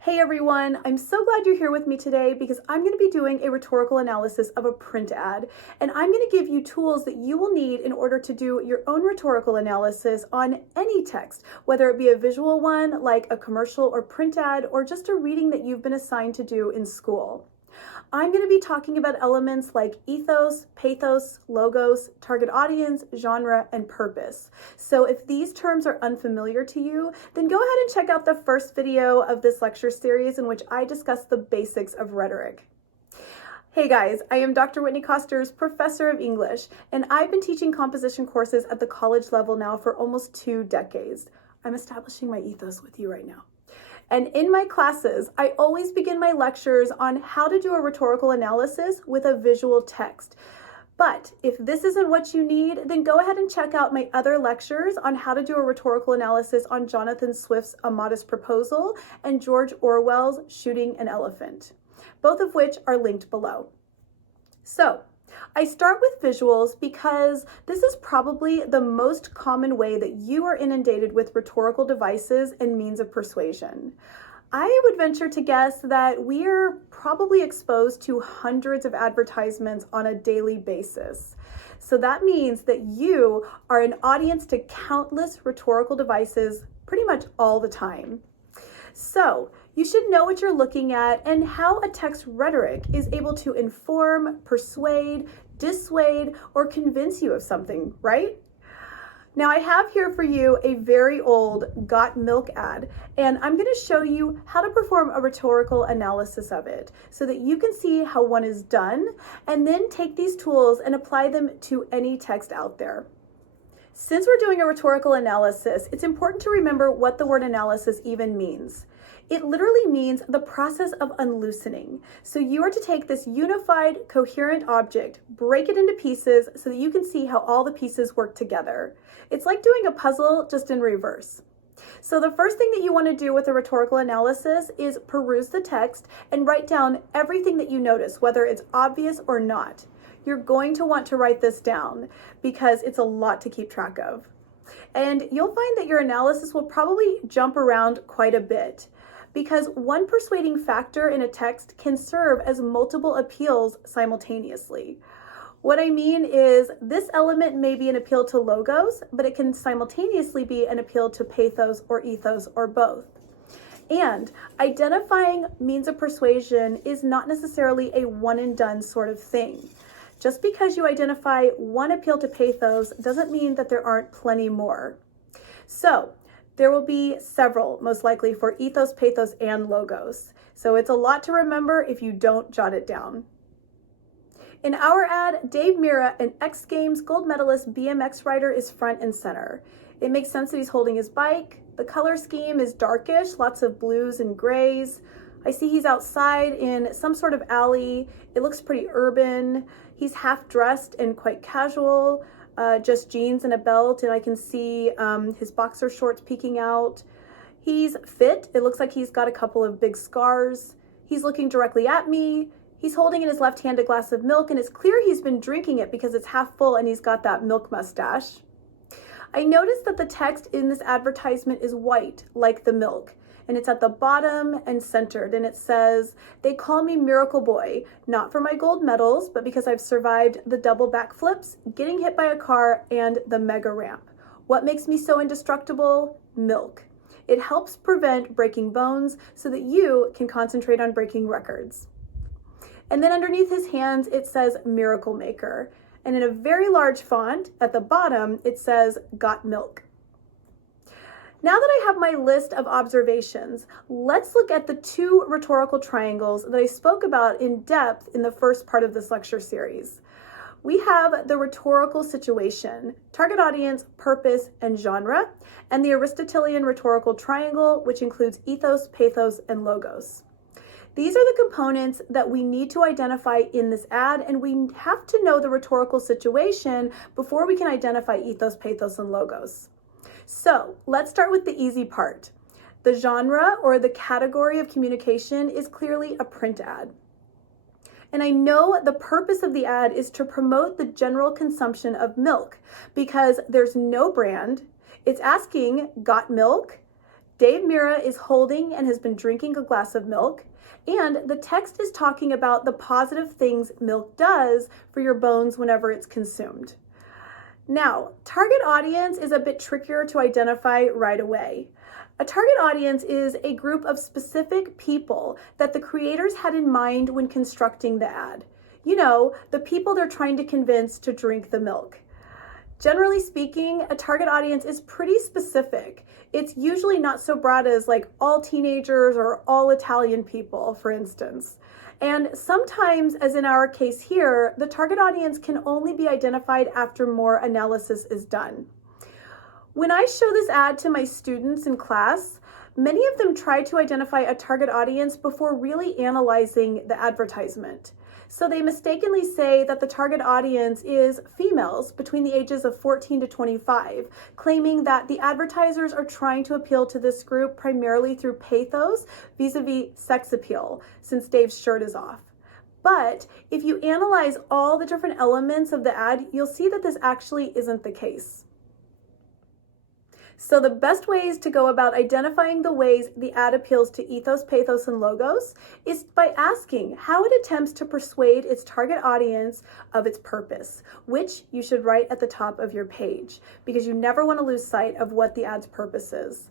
Hey everyone, I'm so glad you're here with me today because I'm going to be doing a rhetorical analysis of a print ad, and I'm going to give you tools that you will need in order to do your own rhetorical analysis on any text, whether it be a visual one like a commercial or print ad, or just a reading that you've been assigned to do in school. I'm going to be talking about elements like ethos, pathos, logos, target audience, genre, and purpose. So if these terms are unfamiliar to you, then go ahead and check out the first video of this lecture series in which I discuss the basics of rhetoric. Hey guys, I am Dr. Whitney Costers, Professor of English, and I've been teaching composition courses at the college level now for almost 2 decades. I'm establishing my ethos with you right now. And in my classes, I always begin my lectures on how to do a rhetorical analysis with a visual text. But if this isn't what you need, then go ahead and check out my other lectures on how to do a rhetorical analysis on Jonathan Swift's A Modest Proposal and George Orwell's Shooting an Elephant, both of which are linked below. So, I start with visuals because this is probably the most common way that you are inundated with rhetorical devices and means of persuasion. I would venture to guess that we are probably exposed to hundreds of advertisements on a daily basis. So that means that you are an audience to countless rhetorical devices pretty much all the time. So, you should know what you're looking at and how a text rhetoric is able to inform, persuade, dissuade, or convince you of something, right? Now I have here for you a very old Got Milk ad, and I'm going to show you how to perform a rhetorical analysis of it so that you can see how one is done, and then take these tools and apply them to any text out there. Since we're doing a rhetorical analysis, it's important to remember what the word analysis even means. It literally means the process of unloosening. So you are to take this unified, coherent object, break it into pieces so that you can see how all the pieces work together. It's like doing a puzzle just in reverse. So the first thing that you want to do with a rhetorical analysis is peruse the text and write down everything that you notice, whether it's obvious or not. You're going to want to write this down because it's a lot to keep track of. And you'll find that your analysis will probably jump around quite a bit, because one persuading factor in a text can serve as multiple appeals simultaneously. What I mean is this element may be an appeal to logos, but it can simultaneously be an appeal to pathos or ethos or both. And identifying means of persuasion is not necessarily a one and done sort of thing. Just because you identify one appeal to pathos doesn't mean that there aren't plenty more. So, there will be several, most likely, for ethos, pathos, and logos. So it's a lot to remember if you don't jot it down. In our ad, Dave Mirra, an X Games gold medalist BMX rider, is front and center. It makes sense that he's holding his bike. The color scheme is darkish, lots of blues and grays. I see he's outside in some sort of alley. It looks pretty urban. He's half dressed and quite casual. Just jeans and a belt, and I can see his boxer shorts peeking out. He's fit. It looks like he's got a couple of big scars. He's looking directly at me. He's holding in his left hand a glass of milk, and it's clear he's been drinking it because it's half full and he's got that milk mustache. I noticed that the text in this advertisement is white, like the milk, and it's at the bottom and centered, and it says, "They call me Miracle Boy, not for my gold medals, but because I've survived the double backflips, getting hit by a car, and the mega ramp. What makes me so indestructible? Milk. It helps prevent breaking bones so that you can concentrate on breaking records." And then underneath his hands, it says Miracle Maker. And in a very large font at the bottom, it says Got Milk. Now that I have my list of observations, let's look at the 2 rhetorical triangles that I spoke about in depth in the first part of this lecture series. We have the rhetorical situation, target audience, purpose, and genre, and the Aristotelian rhetorical triangle, which includes ethos, pathos, and logos. These are the components that we need to identify in this ad, and we have to know the rhetorical situation before we can identify ethos, pathos, and logos. So let's start with the easy part. The genre, or the category of communication, is clearly a print ad. And I know the purpose of the ad is to promote the general consumption of milk because there's no brand. It's asking, got milk? Dave Mira is holding and has been drinking a glass of milk, and the text is talking about the positive things milk does for your bones whenever it's consumed. Now, target audience is a bit trickier to identify right away. A target audience is a group of specific people that the creators had in mind when constructing the ad. You know, the people they're trying to convince to drink the milk. Generally speaking, a target audience is pretty specific. It's usually not so broad as like all teenagers or all Italian people, for instance. And sometimes, as in our case here, the target audience can only be identified after more analysis is done. When I show this ad to my students in class, many of them try to identify a target audience before really analyzing the advertisement. So they mistakenly say that the target audience is females between the ages of 14 to 25, claiming that the advertisers are trying to appeal to this group primarily through pathos vis-a-vis sex appeal, since Dave's shirt is off. But if you analyze all the different elements of the ad, you'll see that this actually isn't the case. So the best ways to go about identifying the ways the ad appeals to ethos, pathos, and logos is by asking how it attempts to persuade its target audience of its purpose, which you should write at the top of your page, because you never want to lose sight of what the ad's purpose is.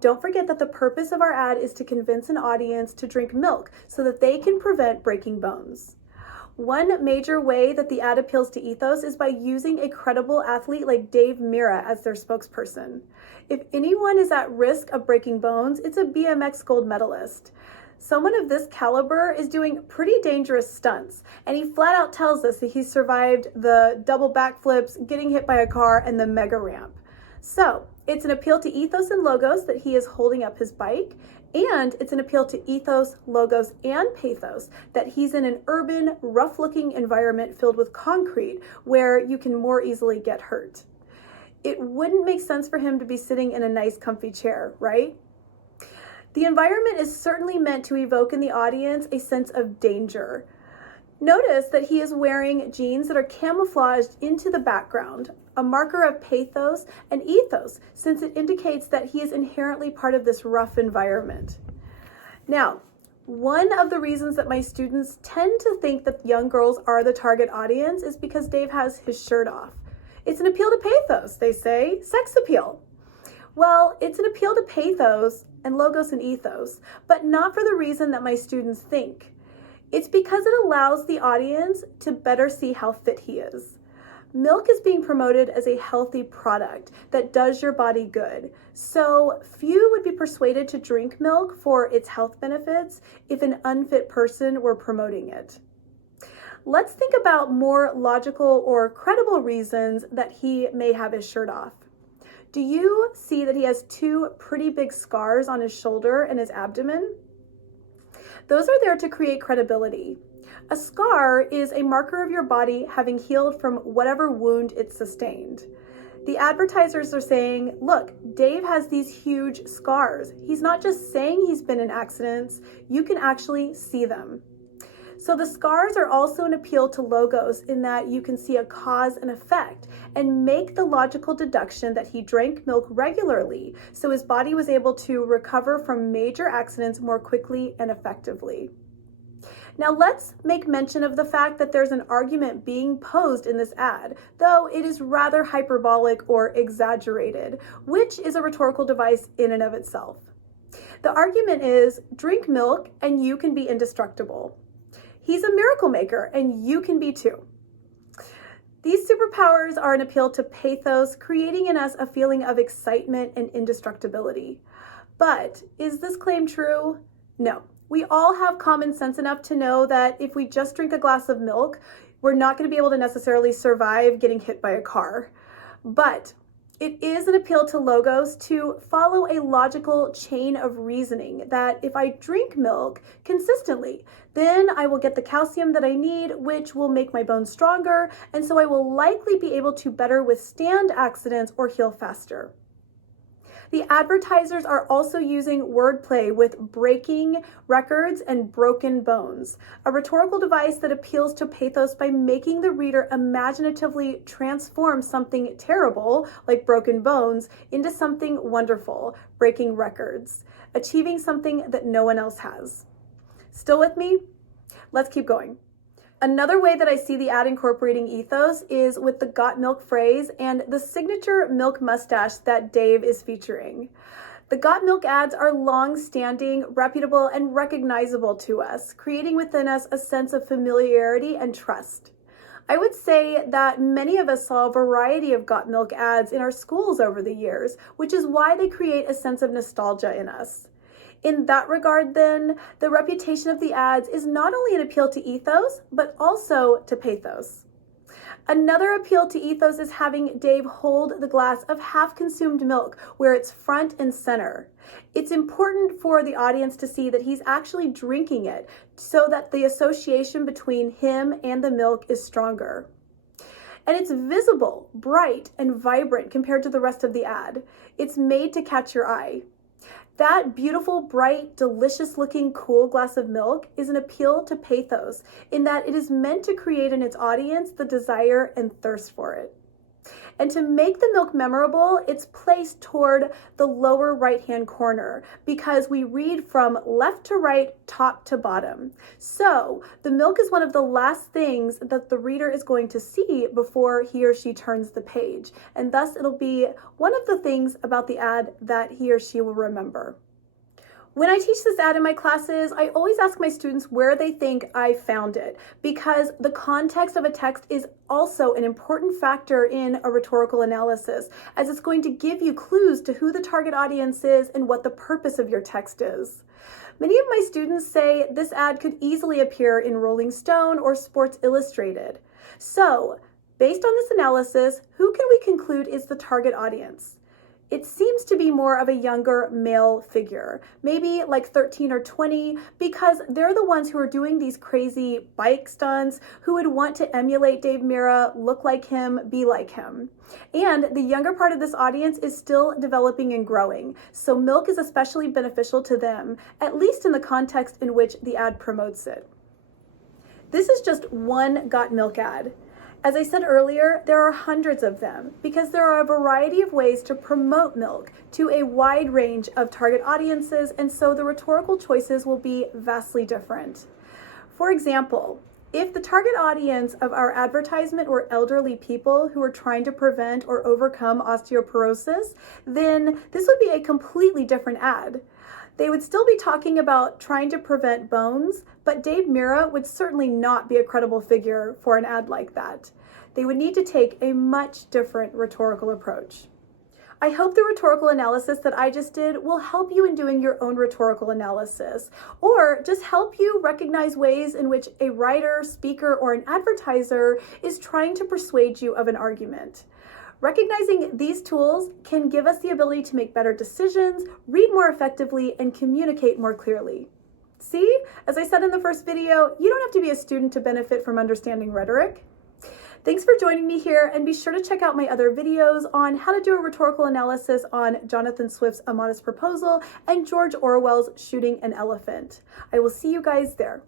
Don't forget that the purpose of our ad is to convince an audience to drink milk so that they can prevent breaking bones. One major way that the ad appeals to ethos is by using a credible athlete like Dave Mira as their spokesperson. If anyone is at risk of breaking bones, it's a BMX gold medalist. Someone of this caliber is doing pretty dangerous stunts, and he flat out tells us that he survived the double backflips, getting hit by a car, and the mega ramp. So it's an appeal to ethos and logos that he is holding up his bike, and it's an appeal to ethos, logos, and pathos that he's in an urban, rough-looking environment filled with concrete where you can more easily get hurt. It wouldn't make sense for him to be sitting in a nice, comfy chair, right? The environment is certainly meant to evoke in the audience a sense of danger. Notice that he is wearing jeans that are camouflaged into the background, a marker of pathos and ethos, since it indicates that he is inherently part of this rough environment. Now, one of the reasons that my students tend to think that young girls are the target audience is because Dave has his shirt off. It's an appeal to pathos, they say, sex appeal. Well, it's an appeal to pathos and logos and ethos, but not for the reason that my students think. It's because it allows the audience to better see how fit he is. Milk is being promoted as a healthy product that does your body good. So few would be persuaded to drink milk for its health benefits if an unfit person were promoting it. Let's think about more logical or credible reasons that he may have his shirt off. Do you see that he has two pretty big scars on his shoulder and his abdomen? Those are there to create credibility. A scar is a marker of your body having healed from whatever wound it sustained. The advertisers are saying, look, Dave has these huge scars. He's not just saying he's been in accidents, you can actually see them. So the scars are also an appeal to logos in that you can see a cause and effect and make the logical deduction that he drank milk regularly, so his body was able to recover from major accidents more quickly and effectively. Now let's make mention of the fact that there's an argument being posed in this ad, though it is rather hyperbolic or exaggerated, which is a rhetorical device in and of itself. The argument is, drink milk and you can be indestructible. He's a miracle maker and you can be too. These superpowers are an appeal to pathos, creating in us a feeling of excitement and indestructibility. But is this claim true? No. We all have common sense enough to know that if we just drink a glass of milk, we're not going to be able to necessarily survive getting hit by a car. But it is an appeal to logos to follow a logical chain of reasoning that if I drink milk consistently, then I will get the calcium that I need, which will make my bones stronger, and so I will likely be able to better withstand accidents or heal faster. The advertisers are also using wordplay with breaking records and broken bones, a rhetorical device that appeals to pathos by making the reader imaginatively transform something terrible, like broken bones, into something wonderful, breaking records, achieving something that no one else has. Still with me? Let's keep going. Another way that I see the ad incorporating ethos is with the got milk phrase and the signature milk mustache that Dave is featuring. The got milk ads are long-standing, reputable, and recognizable to us, creating within us a sense of familiarity and trust. I would say that many of us saw a variety of got milk ads in our schools over the years, which is why they create a sense of nostalgia in us. In that regard, then, the reputation of the ads is not only an appeal to ethos, but also to pathos. Another appeal to ethos is having Dave hold the glass of half-consumed milk where it's front and center. It's important for the audience to see that he's actually drinking it so that the association between him and the milk is stronger. And it's visible, bright, and vibrant compared to the rest of the ad. It's made to catch your eye. That beautiful, bright, delicious-looking, cool glass of milk is an appeal to pathos in that it is meant to create in its audience the desire and thirst for it. And to make the milk memorable, it's placed toward the lower right-hand corner because we read from left to right, top to bottom. So the milk is one of the last things that the reader is going to see before he or she turns the page. And thus it'll be one of the things about the ad that he or she will remember. When I teach this ad in my classes, I always ask my students where they think I found it, because the context of a text is also an important factor in a rhetorical analysis, as it's going to give you clues to who the target audience is and what the purpose of your text is. Many of my students say this ad could easily appear in Rolling Stone or Sports Illustrated. So, based on this analysis, who can we conclude is the target audience? It seems to be more of a younger male figure, maybe like 13 or 20, because they're the ones who are doing these crazy bike stunts, who would want to emulate Dave Mirra, look like him, be like him. And the younger part of this audience is still developing and growing, so milk is especially beneficial to them, at least in the context in which the ad promotes it. This is just one Got Milk ad. As I said earlier, there are hundreds of them because there are a variety of ways to promote milk to a wide range of target audiences, and so the rhetorical choices will be vastly different. For example, if the target audience of our advertisement were elderly people who are trying to prevent or overcome osteoporosis, then this would be a completely different ad. They would still be talking about trying to prevent bones, but Dave Mirra would certainly not be a credible figure for an ad like that. They would need to take a much different rhetorical approach. I hope the rhetorical analysis that I just did will help you in doing your own rhetorical analysis, or just help you recognize ways in which a writer, speaker, or an advertiser is trying to persuade you of an argument. Recognizing these tools can give us the ability to make better decisions, read more effectively, and communicate more clearly. See, as I said in the first video, you don't have to be a student to benefit from understanding rhetoric. Thanks for joining me here, and be sure to check out my other videos on how to do a rhetorical analysis on Jonathan Swift's A Modest Proposal and George Orwell's Shooting an Elephant. I will see you guys there.